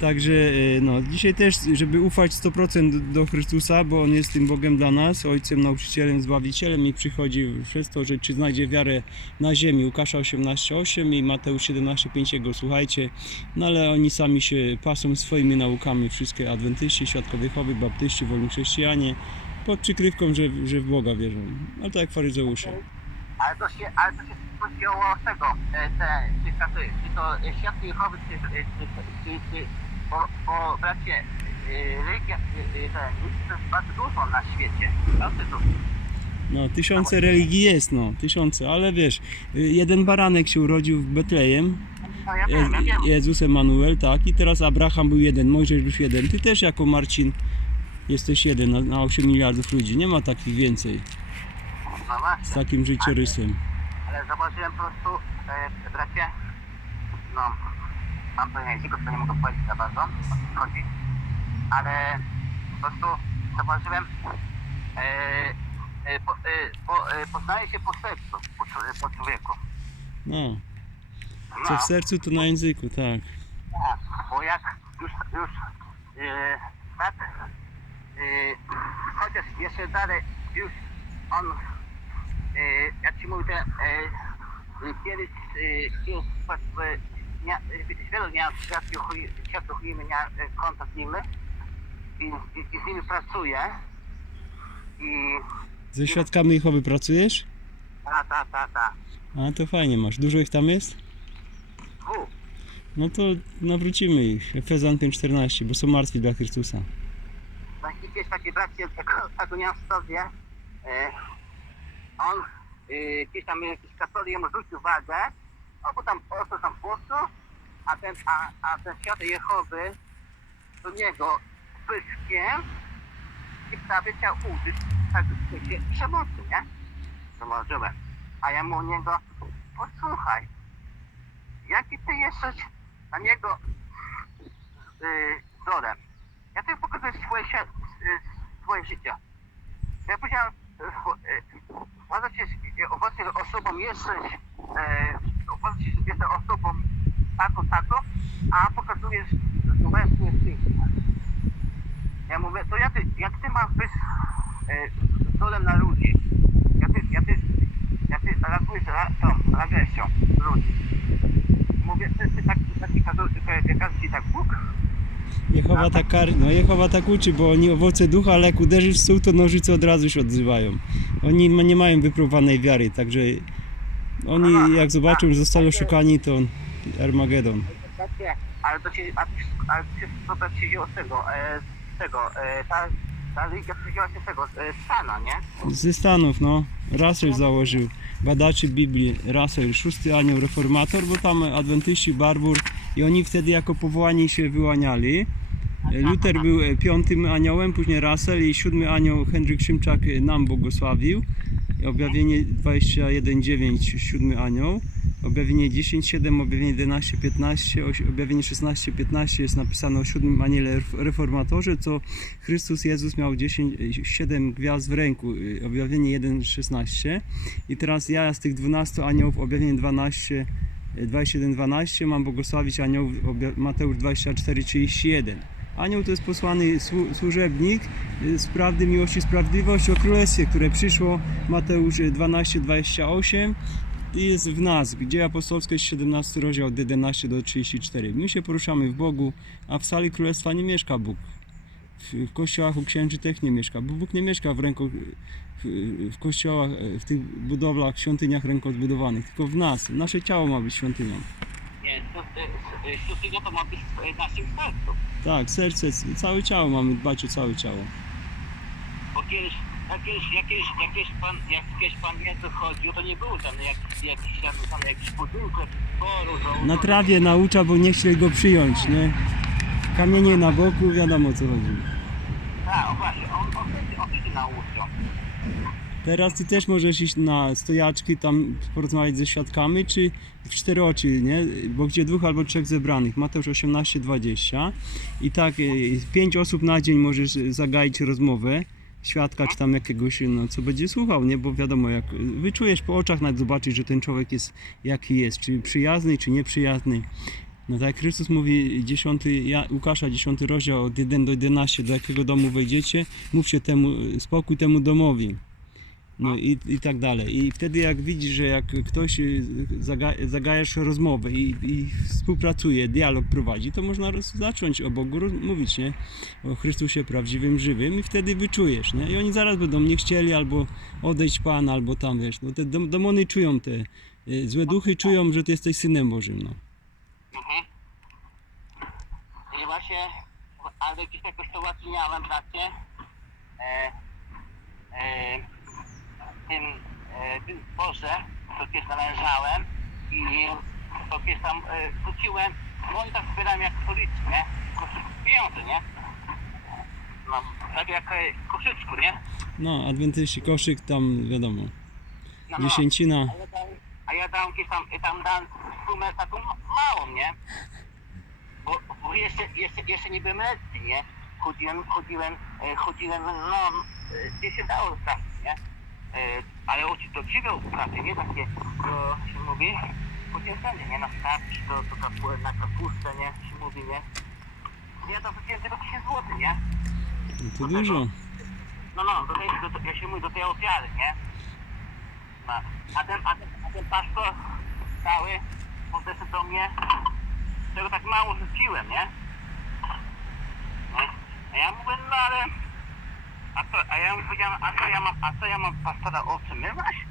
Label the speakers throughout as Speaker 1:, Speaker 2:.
Speaker 1: Także e, no, dzisiaj też, żeby ufać 100% do Chrystusa, bo On jest tym Bogiem dla nas, Ojcem, Nauczycielem, Zbawicielem i przychodzi przez to, że czy znajdzie wiarę na ziemi. Łukasza 18,8 i Mateusz 17,5 Jego słuchajcie. No ale oni sami się pasą swoimi naukami, wszystkie adwentyści, świadkowie Jehowy, baptyści, wolni chrześcijanie, pod przykrywką, że, że w Boga wierzą. Ale tak jak faryzeusze.
Speaker 2: Ale to się, ale to się z tego, e, te, czy, to, czy to e, świadki Jehowy, czy, czy, czy, czy, czy bo, bo bracie, e, religia, e, e, to jest bardzo dużo na świecie.
Speaker 1: No, tysiące religii jest, no, tysiące, ale wiesz, y, jeden baranek się urodził w Betlejem,
Speaker 2: No ja wiem, ja wiem.
Speaker 1: Jezus Emanuel, tak, i teraz Abraham był jeden, Mojżesz był jeden, ty też jako Marcin jesteś jeden na, na 8 miliardów ludzi, nie ma takich więcej
Speaker 2: No
Speaker 1: z takim życiorysem.
Speaker 2: Ale zauważyłem po prostu, e, bracie, no, mam to języku, to nie mogę powiedzieć za bardzo, chodzi, ale po prostu zauważyłem, e, e, po, e, po, e, poznaje się po sercu, po, po człowieku.
Speaker 1: No, co w sercu, to na języku, tak.
Speaker 2: Tak, bo jak już, już e, tak, e, chociaż jeszcze dalej już on, e, jak ci mówię, e, kiedyś e, jest w z wielu dnia świadków świadków nimi miał e, kontakt z nimi i, i, i z nimi pracuję i
Speaker 1: Ze świadkami Jehowy pracujesz?
Speaker 2: ta, ta, ta, ta,
Speaker 1: A, to fajnie masz. Dużo ich tam jest?
Speaker 2: dwóch.
Speaker 1: No to nawrócimy ich. Efezjan 5.14, bo są martwi dla Chrystusa.
Speaker 2: No i jest taki brat, nie mam w sobie. E, on e, gdzieś tam jakiś katolik jemu zwrócił uwagę, no bo tam tam głosu, a ten, a, a ten świat Jehowy do niego pyskiem i prawie chciał użyć tak sensie przemocy, nie? Zobaczyłem. A ja mu niego, posłuchaj, jaki ty jesteś na niego yy, wzorem? Ja tylko pokazuję swoje, się- y, swoje życie. Ja powiedziałem, y, y, uważasz się, obecnie osobą jesteś, e, uważasz się, osobą taką, taką, a pokazujesz swoje życie. Ja mówię, to jak ty, jak ty masz być e, wzorem na ludzi? Jak ty, jak ty, jak ty reagujesz ra, tą agresją ludzi? Mówię, ty, ty tak, taki kazał, tak Bóg?
Speaker 1: Jehowa tak, no, Jehowa tak uczy, bo oni owoce ducha, ale jak uderzysz w stół, to nożyce od razu się odzywają. Oni nie mają wypróbanej wiary, także oni jak zobaczą, że zostali oszukani, to Armagedon.
Speaker 2: Takie, ale to się, a, ale to się, to tak się wzięło z tego, e, z tego, e, ta, ta religia wzięła się z tego, e, z Stana, nie?
Speaker 1: Ze Stanów, no. Russell założył, badaczy Biblii, Russell, szósty anioł reformator, bo tam adwentyści, Barbur i oni wtedy jako powołani się wyłaniali. Luther był piątym aniołem, później Russell i siódmy anioł Henryk Szymczak nam błogosławił. Objawienie 21.9, siódmy anioł. Objawienie 10.7, objawienie 11.15, oś- objawienie 16.15 jest napisane o siódmym aniele ref- reformatorze, co Chrystus Jezus miał 10, e, 7 gwiazd w ręku, e, objawienie 1.16 i teraz ja z tych 12 aniołów, objawienie 12, e, 27.12 mam błogosławić obja- Mateusz 24.31. Anioł to jest posłany słu- służebnik y, z prawdy, miłości, sprawiedliwości o królestwie, które przyszło Mateusz 12:28 i jest w nas. Dzieje apostolskie 17 rozdział od 11 do 34. My się poruszamy w Bogu, a w sali królestwa nie mieszka Bóg. W, w kościołach u księży też nie mieszka, bo Bóg nie mieszka w ręku w, w kościołach, e, w tych budowlach, świątyniach ręką zbudowanych, tylko w nas. Nasze ciało ma być świątynią.
Speaker 2: To, ma być w naszym sercu.
Speaker 1: Tak, serce, całe ciało mamy dbać o całe ciało.
Speaker 2: Bo kiedyś, jak kiedyś, jak kiedyś, jak kiedyś pan, jak kiedyś pan Jezus chodził, to nie było tam jakiś, jakiś, tam, tam jakiś foru, że...
Speaker 1: Na trawie naucza, bo nie chcieli go przyjąć, nie? Kamienie na boku, wiadomo o co chodzi.
Speaker 2: Tak, o właśnie, on, on, wtedy- on wtedy nauczył.
Speaker 1: Teraz ty też możesz iść na stojaczki, tam porozmawiać ze świadkami, czy w cztery oczy, nie? Bo gdzie dwóch albo trzech zebranych. Mateusz 18, 20. I tak, y, pięć osób na dzień możesz zagaić rozmowę świadka, czy tam jakiegoś, no, co będzie słuchał, nie? Bo wiadomo, jak wyczujesz po oczach, nawet zobaczyć, że ten człowiek jest jaki jest, czy przyjazny, czy nieprzyjazny. No tak Chrystus mówi 10, Ja- Łukasza 10 rozdział od 1 do 11, do jakiego domu wejdziecie, mówcie temu, spokój temu domowi. No i, i tak dalej. I wtedy jak widzisz, że jak ktoś y, zaga, zagajasz rozmowę i, i współpracuje, dialog prowadzi, to można roz, zacząć o Bogu mówić, nie? O Chrystusie prawdziwym, żywym i wtedy wyczujesz, nie? I oni zaraz będą nie chcieli albo odejść Pan, albo tam, wiesz, no te dem- demony czują te, y, złe duchy czują, że Ty jesteś Synem Bożym, no.
Speaker 2: Mhm. I właśnie, ale jakieś te kościołaki miałem, bracie, e, e, tym, e, tym Boże, to kiedyś należałem i to kiedyś tam e, wróciłem, no oni tak zbieram jak stolicy, nie? Pieniądze, nie? No, tak jak e, koszyczku, nie?
Speaker 1: No, adwentyści, koszyk tam, wiadomo,
Speaker 2: No, no.
Speaker 1: dziesięcina.
Speaker 2: A ja dałem, a ja dałem gdzieś tam, tam dałem sumę taką ma- małą, nie? Bo, bo jeszcze, jeszcze, jeszcze nie byłem letni, nie? Chodziłem, chodziłem, chodziłem, no, gdzie się dało trafić, nie? E, ale oczy do ciebie trafię, nie? Takie, to się mówi, wszędzie, nie? Na starczy, to, to kapu, na kapustę, nie? Się mówi, nie? Ja to wróciłem tylko 1000 zł, nie?
Speaker 1: No to dużo.
Speaker 2: No, no, do tej, do, ja się mówi do tej ofiary, nie? No. A ten, a ten, a ten pastor cały podeszł do mnie, czego tak mało rzuciłem, nie? No. A ja mówię, no ale... A, co, a ja mu powiedziałem, a co ja mam, a co ja mam pastora otrzymywać?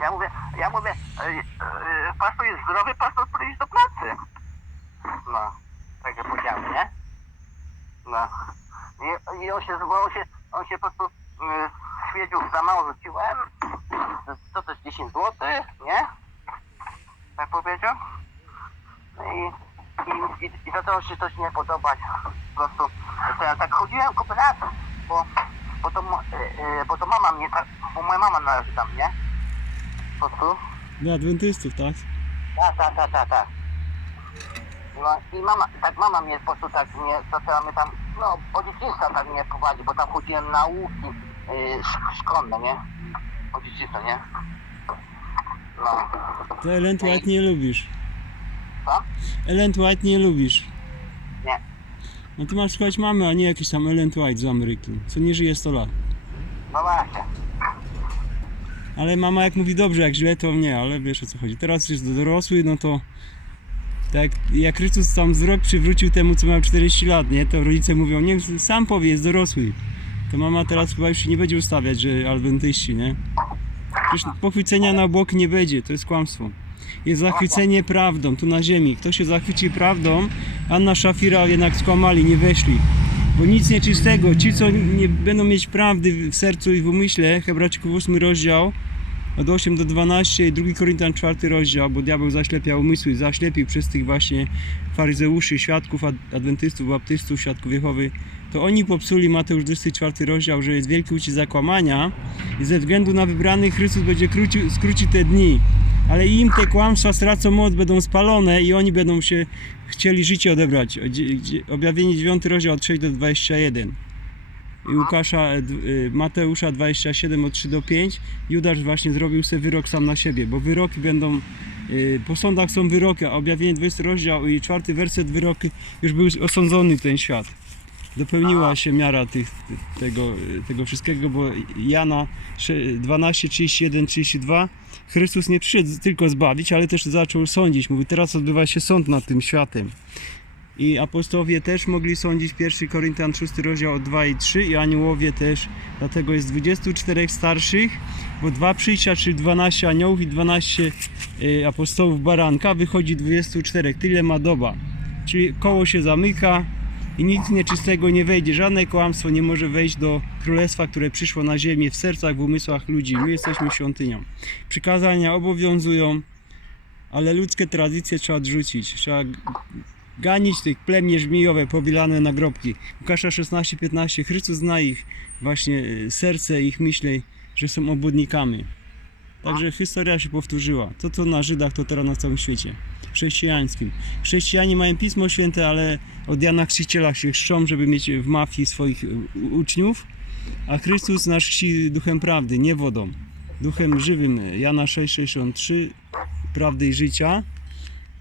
Speaker 2: Ja mówię, ja mówię, e, e, pastor jest zdrowy, pastor iść do pracy. No, tak jak powiedziałem, nie? No. I, i on się, on się, on się po prostu y, stwierdził, za mało rzuciłem. To jest 10 zł, nie? Tak powiedział. No I, i, i, i zaczęło się coś nie podobać. Po prostu to ja tak chodziłem lat, bo, bo, to, y, y, bo to mama mnie, tak, bo moja mama należy tam, nie? Po prostu.
Speaker 1: Dla adwentystów, tak?
Speaker 2: Tak, tak, tak, tak, tak. No i mama, tak mama mnie po prostu tak mnie, zaczęła mnie tam, no od dzieciństwa tak mnie prowadzi, bo tam chodziłem na nauki yy, sz- szkolne, nie? Od dzieciństwa, nie? No.
Speaker 1: To Ellen White nie lubisz.
Speaker 2: Co?
Speaker 1: Ellen White nie lubisz.
Speaker 2: Nie.
Speaker 1: No ty masz słuchać mamy, a nie jakiś tam Ellen White z Ameryki, co nie żyje 100 lat.
Speaker 2: No właśnie.
Speaker 1: Ale mama jak mówi dobrze, jak źle to nie, ale wiesz o co chodzi. Teraz jest dorosły, no to tak jak Chrystus tam wzrok przywrócił temu, co miał 40 lat, nie? To rodzice mówią, niech sam powie, jest dorosły. To mama teraz chyba już się nie będzie ustawiać, że adwentyści, nie? Przecież pochwycenia na bok nie będzie, to jest kłamstwo. Jest zachwycenie prawdą, tu na ziemi. Kto się zachwyci prawdą, Anna Szafira jednak skłamali, nie weszli. Bo nic nieczystego, ci co nie będą mieć prawdy w sercu i w umyśle, Hebrajczyków 8 rozdział, od 8 do 12 i 2 Koryntian 4 rozdział, bo diabeł zaślepia umysły, zaślepił przez tych właśnie faryzeuszy, świadków, ad- adwentystów, baptystów, świadków Jehowy, to oni popsuli Mateusz 24 rozdział, że jest wielki ucisk zakłamania i ze względu na wybranych Chrystus będzie króci, skróci te dni. Ale im te kłamstwa stracą moc, będą spalone i oni będą się chcieli życie odebrać. Objawienie 9 rozdział od 6 do 21 i Łukasza, e, y, Mateusza 27 od 3 do 5 Judasz właśnie zrobił sobie wyrok sam na siebie, bo wyroki będą y, po sądach są wyroki, a objawienie 20 rozdział i czwarty werset wyroki już był osądzony ten świat. Dopełniła się miara tych, tego, tego wszystkiego, bo Jana sze- 12, 31, 32 Chrystus nie przyszedł tylko zbawić, ale też zaczął sądzić. Mówi, teraz odbywa się sąd nad tym światem. I apostołowie też mogli sądzić 1 Koryntian 6 rozdział od 2 i 3 i aniołowie też. Dlatego jest 24 starszych, bo dwa przyjścia, czyli 12 aniołów i 12 y, apostołów baranka, wychodzi 24. Tyle ma doba. Czyli koło się zamyka i nic nieczystego nie wejdzie. Żadne kłamstwo nie może wejść do królestwa, które przyszło na ziemię w sercach, w umysłach ludzi. My jesteśmy świątynią. Przykazania obowiązują, ale ludzkie tradycje trzeba odrzucić. Trzeba ganić tych plemię żmijowe pobielane nagrobki. Łukasza 16-15, Chrystus zna ich właśnie e, serce, ich myśli, że są obłudnikami. Także historia się powtórzyła. To co na Żydach, to teraz na całym świecie. Chrześcijańskim. Chrześcijanie mają Pismo Święte, ale od Jana Chrzciciela się chrzczą, żeby mieć w mafii swoich e, uczniów, a Chrystus nas chrzci duchem prawdy, nie wodą. Duchem żywym. Jana 6,63 prawdy i życia.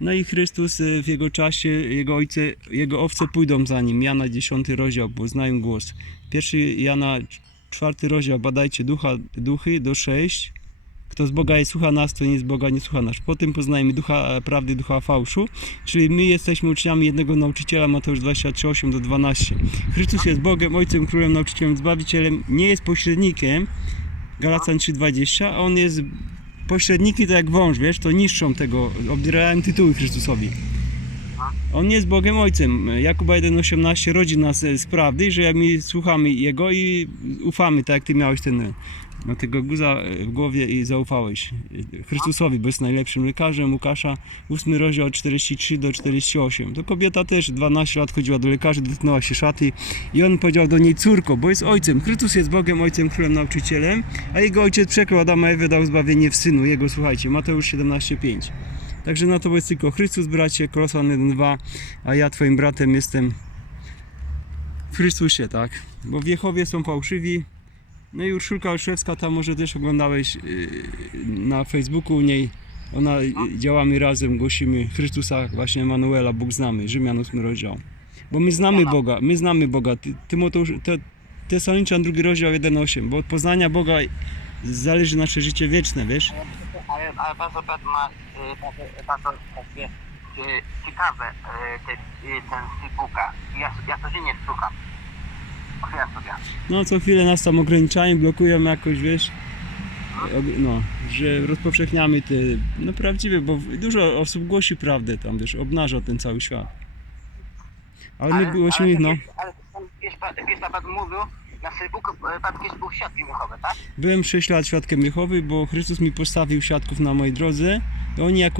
Speaker 1: No i Chrystus y, w jego czasie, jego ojce, jego owce pójdą za nim. Jana 10 rozdział, bo znają głos. Pierwszy Jana czwarty rozdział, badajcie ducha, duchy do 6. Kto z Boga jest, słucha nas, kto nie z Boga, nie słucha nas. Potem poznajemy ducha e, prawdy, ducha fałszu. Czyli my jesteśmy uczniami jednego nauczyciela, Mateusz 23, 8 do 12. Chrystus jest Bogiem, Ojcem, Królem, Nauczycielem, Zbawicielem. Nie jest pośrednikiem, Galacjan 3,20, a on jest pośredniki to jak wąż, wiesz, to niszczą tego, obdierają tytuły Chrystusowi. On jest Bogiem Ojcem. Jakuba 1,18 rodzi nas z prawdy, że my słuchamy Jego i ufamy, tak jak Ty miałeś ten, no, tego guza e, w głowie i zaufałeś Chrystusowi, bo jest najlepszym lekarzem. Łukasza 8 rozdział od 43 do 48. To kobieta też 12 lat chodziła do lekarzy, dotknęła się szaty i on powiedział do niej córko, bo jest Ojcem. Chrystus jest Bogiem, Ojcem, Królem, Nauczycielem, a jego Ojciec przeklął Adama i Ewę, dał zbawienie w Synu. Jego, słuchajcie, Mateusz 17,5. Także na to jest tylko Chrystus, bracie, Kolosan 1.2, a ja twoim bratem jestem w Chrystusie, tak? Bo w Jehowie są fałszywi. No i Urszulka Olszewska, tam może też oglądałeś yy, na Facebooku u niej. Ona yy, działamy razem, głosimy Chrystusa, właśnie Emanuela, Bóg znamy, Rzymian 8 rozdział. Bo my znamy Boga, my znamy Boga. Ty, Tymoteusz, te, Tesaloniczan drugi rozdział 1.8, bo od poznania Boga zależy nasze życie wieczne, wiesz?
Speaker 2: Ale, ale bardzo brat ma y, bardzo, bardzo takie y, ciekawe y, te, y, ten Facebooka. Ja, ja codziennie słucham.
Speaker 1: No co chwilę nas tam ograniczają, blokują jakoś, wiesz, no, że rozpowszechniamy te, no prawdziwe, bo dużo osób głosi prawdę tam, wiesz, obnaża ten cały świat. Ale my głosimy,
Speaker 2: ale,
Speaker 1: no,
Speaker 2: kiedyś- Ale kiedyś pan- kiedyś pan mówił, na Facebooku y, pan kiedyś był świadkiem Jehowy, tak?
Speaker 1: byłem 6 lat świadkiem Jehowy, bo Chrystus mi postawił świadków na mojej drodze, to oni jako